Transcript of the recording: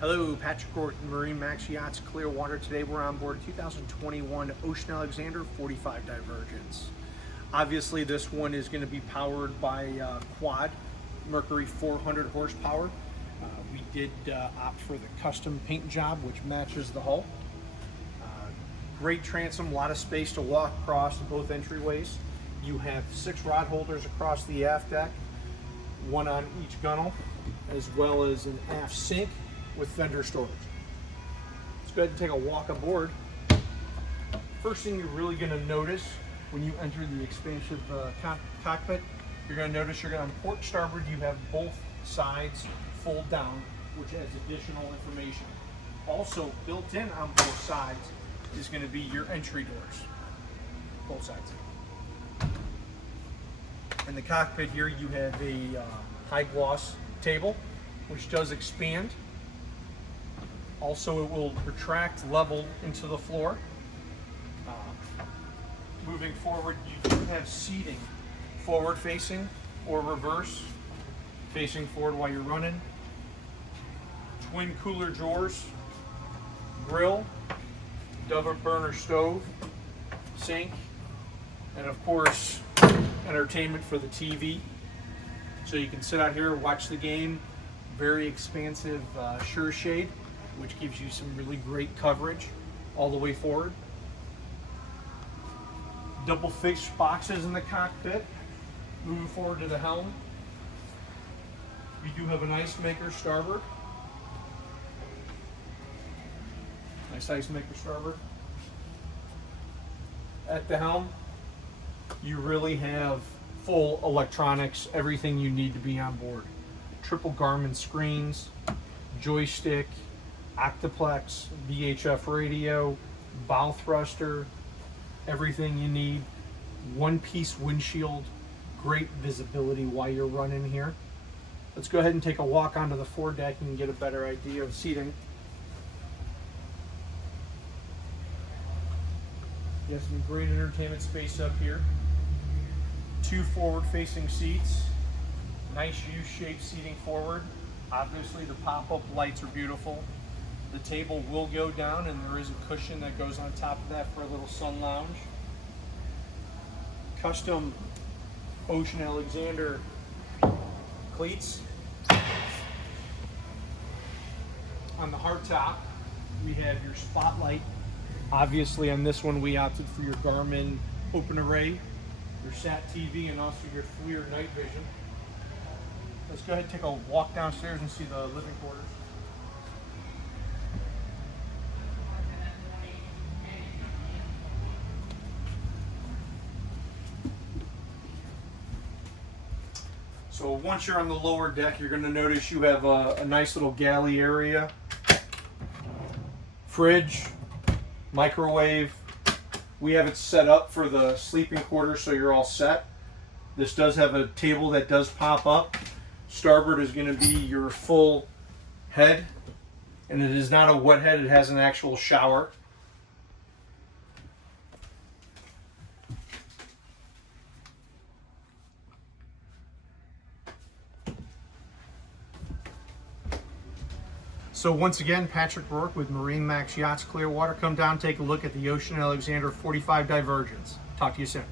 Hello, Patrick Rourke, MarineMax Yachts Clearwater. Today we're on board 2021 Ocean Alexander 45 Divergence. Obviously this one is going to be powered by quad Mercury 400 horsepower. We did opt for the custom paint job which matches the hull. Great transom, a lot of space to walk across both entryways. You have 6 rod holders across the aft deck, one on each gunnel, as well as an aft sink with fender storage. Let's go ahead and take a walk aboard. First thing you're really going to notice when you enter the expansive cockpit, you're going to notice on port starboard you have both sides fold down, which adds additional information. Also built in on both sides is going to be your entry doors, both sides. In the cockpit here you have a high gloss table which does expand. Also, it will retract level into the floor. Moving forward, you do have seating, forward facing or reverse, facing forward while you're running. Twin cooler drawers, grill, double burner stove, sink, and of course, entertainment for the TV. So you can sit out here, watch the game. Very expansive sure shade, which gives you some really great coverage all the way forward. Double fish boxes in the cockpit. Moving forward to the helm. We do have an ice maker starboard. Nice ice maker starboard. At the helm, you really have full electronics, everything you need to be on board. Triple Garmin screens, joystick, Octoplex, VHF radio, bow thruster, everything you need. One-piece windshield, great visibility while you're running here. Let's go ahead and take a walk onto the foredeck and get a better idea of seating. You have some great entertainment space up here. 2 forward-facing seats, nice U-shaped seating forward. Obviously the pop-up lights are beautiful. The table will go down and there is a cushion that goes on top of that for a little sun lounge. Custom Ocean Alexander cleats. On the hardtop, we have your spotlight. Obviously on this one we opted for your Garmin open array, your SAT TV, and also your FLIR night vision. Let's go ahead and take a walk downstairs and see the living quarters. So once you're on the lower deck, you're going to notice you have a nice little galley area, fridge, microwave. We have it set up for the sleeping quarters, so you're all set. This does have a table that does pop up. Starboard is going to be your full head, and it is not a wet head, it has an actual shower. So once again, Patrick Rourke with MarineMax Yachts Clearwater. Come down, take a look at the Ocean Alexander 45 Divergence. Talk to you soon.